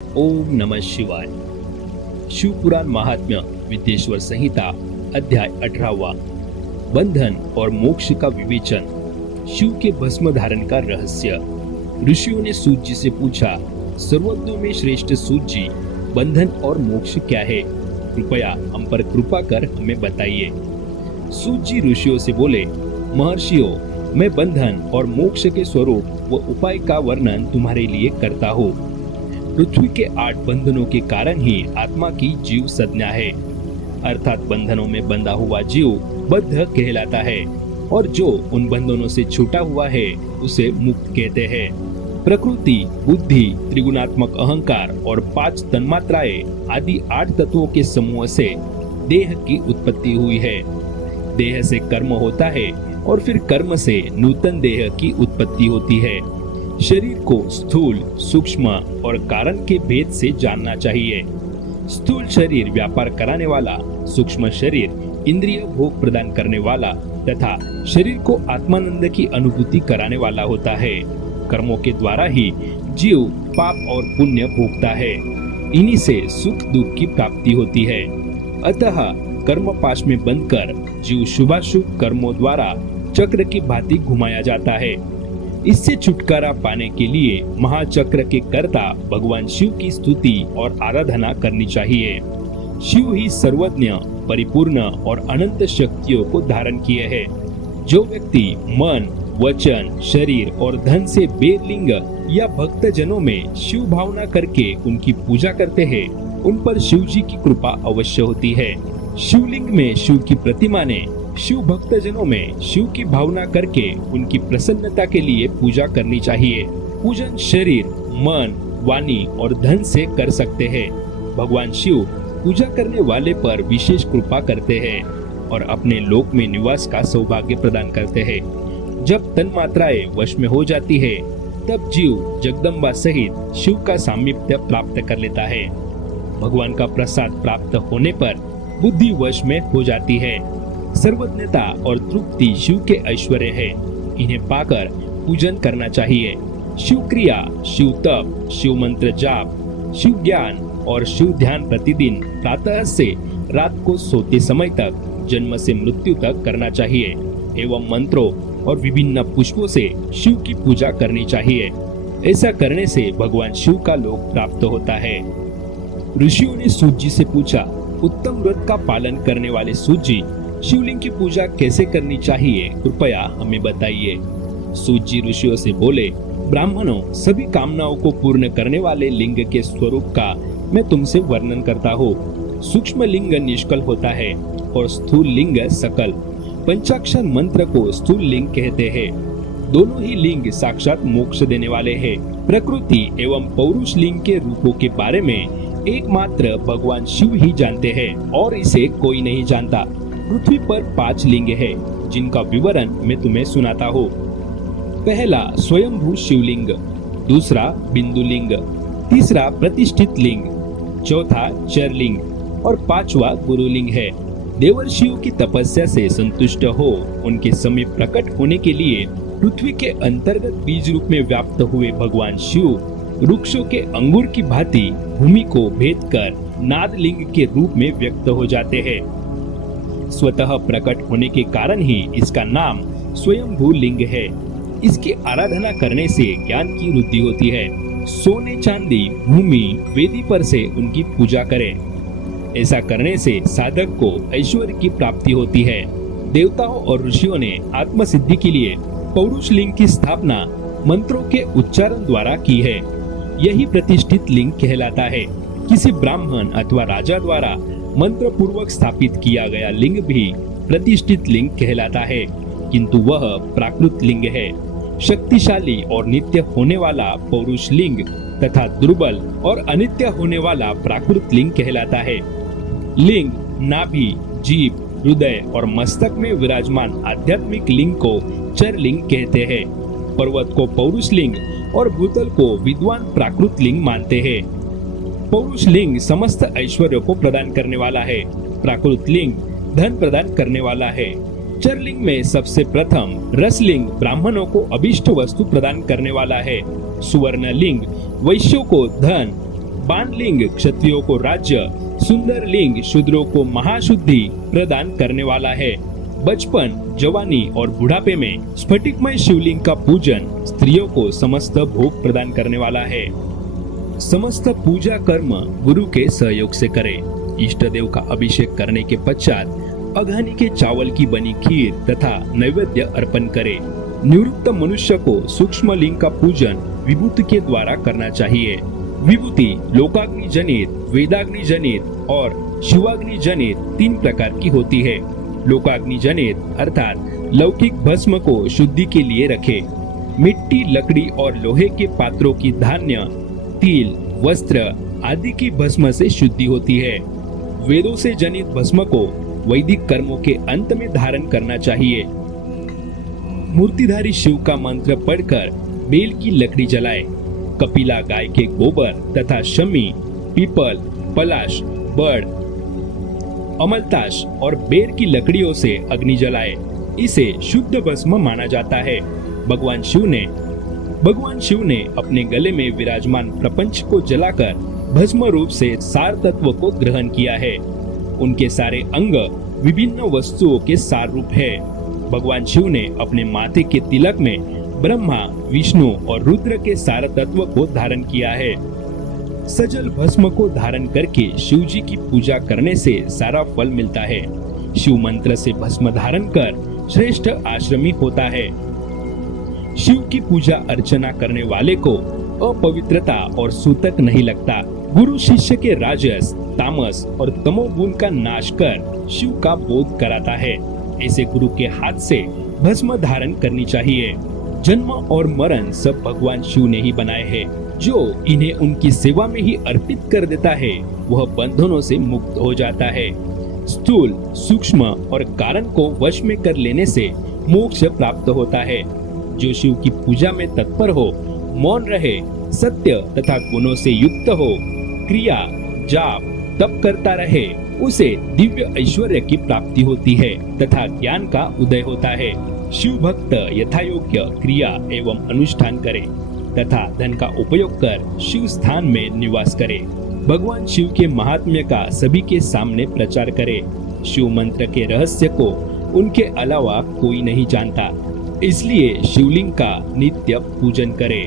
ओम नमः शिवाय। शिवपुराण महात्म्य विद्येश्वर संहिता अध्याय 18वां। बंधन और मोक्ष का विवेचन। शिव के भस्म धारण का रहस्य। ऋषियों ने सूत जी से पूछा, सर्वज्ञों में श्रेष्ठ सूत जी, बंधन और मोक्ष क्या है? कृपया हम पर कृपा कर हमें बताइए। सूत जी ऋषियों से बोले, महर्षियों, मैं बंधन और मोक्ष के स्वरूप व उपाय का वर्णन तुम्हारे लिए करता हूँ। पृथ्वी के 8 बंधनों के कारण ही आत्मा की जीव संज्ञा है, अर्थात बंधनों में बंधा हुआ जीव बद्ध कहलाता है और जो उन बंधनों से छूटा हुआ है उसे मुक्त कहते हैं। प्रकृति, बुद्धि, त्रिगुणात्मक अहंकार और 5 तन्मात्राएं आदि 8 तत्वों के समूह से देह की उत्पत्ति हुई है। देह से कर्म होता है और फिर कर्म से नूतन देह की उत्पत्ति होती है। शरीर को स्थूल, सूक्ष्म और कारण के भेद से जानना चाहिए। स्थूल शरीर व्यापार कराने वाला, सूक्ष्म शरीर इंद्रिय भोग प्रदान करने वाला तथा शरीर को आत्मानंद की अनुभूति कराने वाला होता है। कर्मों के द्वारा ही जीव पाप और पुण्य भोगता है। इन्हीं से सुख दुख की प्राप्ति होती है। अतः कर्म पाश में बंधकर जीव शुभाशुभ कर्मों द्वारा चक्र की भांति घुमाया जाता है। इससे छुटकारा पाने के लिए महाचक्र के कर्ता भगवान शिव की स्तुति और आराधना करनी चाहिए। शिव ही सर्वज्ञ, परिपूर्ण और अनंत शक्तियों को धारण किए है। जो व्यक्ति मन, वचन, शरीर और धन से बेलिंग या भक्त जनों में शिव भावना करके उनकी पूजा करते हैं, उन पर शिव जी की कृपा अवश्य होती है। शिवलिंग में शिव की प्रतिमा ने शिव भक्त जनों में शिव की भावना करके उनकी प्रसन्नता के लिए पूजा करनी चाहिए। पूजन शरीर, मन, वाणी और धन से कर सकते हैं। भगवान शिव पूजा करने वाले पर विशेष कृपा करते हैं और अपने लोक में निवास का सौभाग्य प्रदान करते हैं। जब तन्मात्राएं वश में हो जाती है, तब जीव जगदम्बा सहित शिव का सामीप्य प्राप्त कर लेता है। भगवान का प्रसाद प्राप्त होने पर बुद्धि वश में हो जाती है। सर्वज्ञता और तृप्ति शिव के ऐश्वर्य है। इन्हें पाकर पूजन करना चाहिए। शिव क्रिया, शिव तप, शिव मंत्र जाप, शिव ज्ञान और शिव ध्यान प्रतिदिन प्रातः से रात को सोते समय तक, जन्म से मृत्यु तक करना चाहिए एवं मंत्रों और विभिन्न पुष्पों से शिव की पूजा करनी चाहिए। ऐसा करने से भगवान शिव का लोक प्राप्त होता है। ऋषियों ने सूत जी से पूछा, उत्तम व्रत का पालन करने वाले सूत जी, शिवलिंग की पूजा कैसे करनी चाहिए? कृपया हमें बताइए। सूत जी ऋषियों से बोले, ब्राह्मणों, सभी कामनाओं को पूर्ण करने वाले लिंग के स्वरूप का मैं तुमसे वर्णन करता हूँ। सूक्ष्म लिंग निष्कल होता है और स्थूल लिंग सकल। पंचाक्षर मंत्र को स्थूल लिंग कहते हैं। दोनों ही लिंग साक्षात मोक्ष देने वाले हैं। प्रकृति एवं पौरुष लिंग के रूपों के बारे में एकमात्र भगवान शिव ही जानते हैं और इसे कोई नहीं जानता। पृथ्वी पर 5 लिंग है, जिनका विवरण मैं तुम्हें सुनाता हूँ। पहला स्वयंभू शिवलिंग, दूसरा बिंदु लिंग, तीसरा प्रतिष्ठित लिंग, चौथा चरलिंग और 5वां गुरुलिंग है। देवर्षियों की तपस्या से संतुष्ट हो उनके समीप प्रकट होने के लिए पृथ्वी के अंतर्गत बीज रूप में व्याप्त हुए भगवान शिव वृक्षों के अंगूर की भांति भूमि को भेद कर नाद लिंग के रूप में व्यक्त हो जाते हैं। स्वतः प्रकट होने के कारण ही इसका नाम स्वयंभू लिंग है। इसकी आराधना करने से ज्ञान की वृद्धि होती है। सोने, चांदी, भूमि, वेदी पर से उनकी पूजा करें। ऐसा करने से साधक को ऐश्वर्य की प्राप्ति होती है। देवताओं और ऋषियों ने आत्म सिद्धि के लिए पौरुष लिंग की स्थापना मंत्रों के उच्चारण द्वारा की है। यही प्रतिष्ठित लिंग कहलाता है। किसी ब्राह्मण अथवा राजा द्वारा मंत्र पूर्वक स्थापित किया गया लिंग भी प्रतिष्ठित लिंग कहलाता है, किंतु वह प्राकृत लिंग है। शक्तिशाली और नित्य होने वाला पौरुष लिंग तथा दुर्बल और अनित्य होने वाला प्राकृत लिंग कहलाता है। लिंग नाभि, जीभ, हृदय और मस्तक में विराजमान आध्यात्मिक लिंग को चर लिंग कहते हैं। पर्वत को पौरुष लिंग और भूतल को विद्वान प्राकृत लिंग मानते हैं। पौरुष लिंग समस्त ऐश्वर्य को प्रदान करने वाला है। प्राकृत लिंग धन प्रदान करने वाला है। चरलिंग में सबसे प्रथम रसलिंग ब्राह्मणों को अभिष्ट वस्तु प्रदान करने वाला है। सुवर्ण लिंग वैश्यों को धन, बाणलिंग क्षत्रियों को राज्य, सुंदर लिंग शूद्रों को महाशुद्धि प्रदान करने वाला है। बचपन, जवानी और बुढ़ापे में स्फटिकमय शिवलिंग का पूजन स्त्रियों को समस्त भोग प्रदान करने वाला है। समस्त पूजा कर्म गुरु के सहयोग से करें। इष्ट देव का अभिषेक करने के पश्चात अघानी के चावल की बनी खीर तथा नैवेद्य अर्पण करें। निवृत्त मनुष्य को सूक्ष्म लिंग का पूजन विभूति के द्वारा करना चाहिए। विभूति लोकाग्नि जनित, वेदाग्नि जनित और शिवाग्नि जनित 3 प्रकार की होती है। लोकाग्नि जनित अर्थात लौकिक भस्म को शुद्धि के लिए रखे। मिट्टी, लकड़ी और लोहे के पात्रों की धान्य, तिल, वस्त्र आदि की भस्म से शुद्धि होती है। वेदों से जनित भस्म को वैदिक कर्मों के अंत में धारण करना चाहिए। मूर्तिधारी शिव का मंत्र पढ़कर बेल की लकड़ी जलाए। कपिला गाय के गोबर तथा शमी, पीपल, पलाश, बड़, अमलताश और बेर की लकड़ियों से अग्नि जलाए। इसे शुद्ध भस्म माना जाता है। भगवान शिव ने अपने गले में विराजमान प्रपंच को जलाकर भस्म रूप से सार तत्व को ग्रहण किया है। उनके सारे अंग विभिन्न वस्तुओं के सार रूप है। भगवान शिव ने अपने माथे के तिलक में ब्रह्मा, विष्णु और रुद्र के सार तत्व को धारण किया है। सजल भस्म को धारण करके शिव जी की पूजा करने से सारा फल मिलता है। शिव मंत्र से भस्म धारण कर श्रेष्ठ आश्रमी होता है। शिव की पूजा अर्चना करने वाले को अपवित्रता और सूतक नहीं लगता। गुरु शिष्य के राजस, तामस और तमोगुण का नाश कर शिव का बोध कराता है। ऐसे गुरु के हाथ से भस्म धारण करनी चाहिए। जन्म और मरण सब भगवान शिव ने ही बनाए हैं। जो इन्हें उनकी सेवा में ही अर्पित कर देता है वह बंधनों से मुक्त हो जाता है। स्थूल, सूक्ष्म और कारण को वश में कर लेने से मोक्ष प्राप्त होता है। जो शिव की पूजा में तत्पर हो, मौन रहे, सत्य तथा गुणों से युक्त हो, क्रिया, जाप, तप करता रहे, उसे दिव्य ऐश्वर्य की प्राप्ति होती है तथा ज्ञान का उदय होता है। शिव भक्त यथायोग्य क्रिया एवं अनुष्ठान करे तथा धन का उपयोग कर शिव स्थान में निवास करे। भगवान शिव के महात्म्य का सभी के सामने प्रचार करे। शिव मंत्र के रहस्य को उनके अलावा कोई नहीं जानता, इसलिए शिवलिंग का नित्य पूजन करे।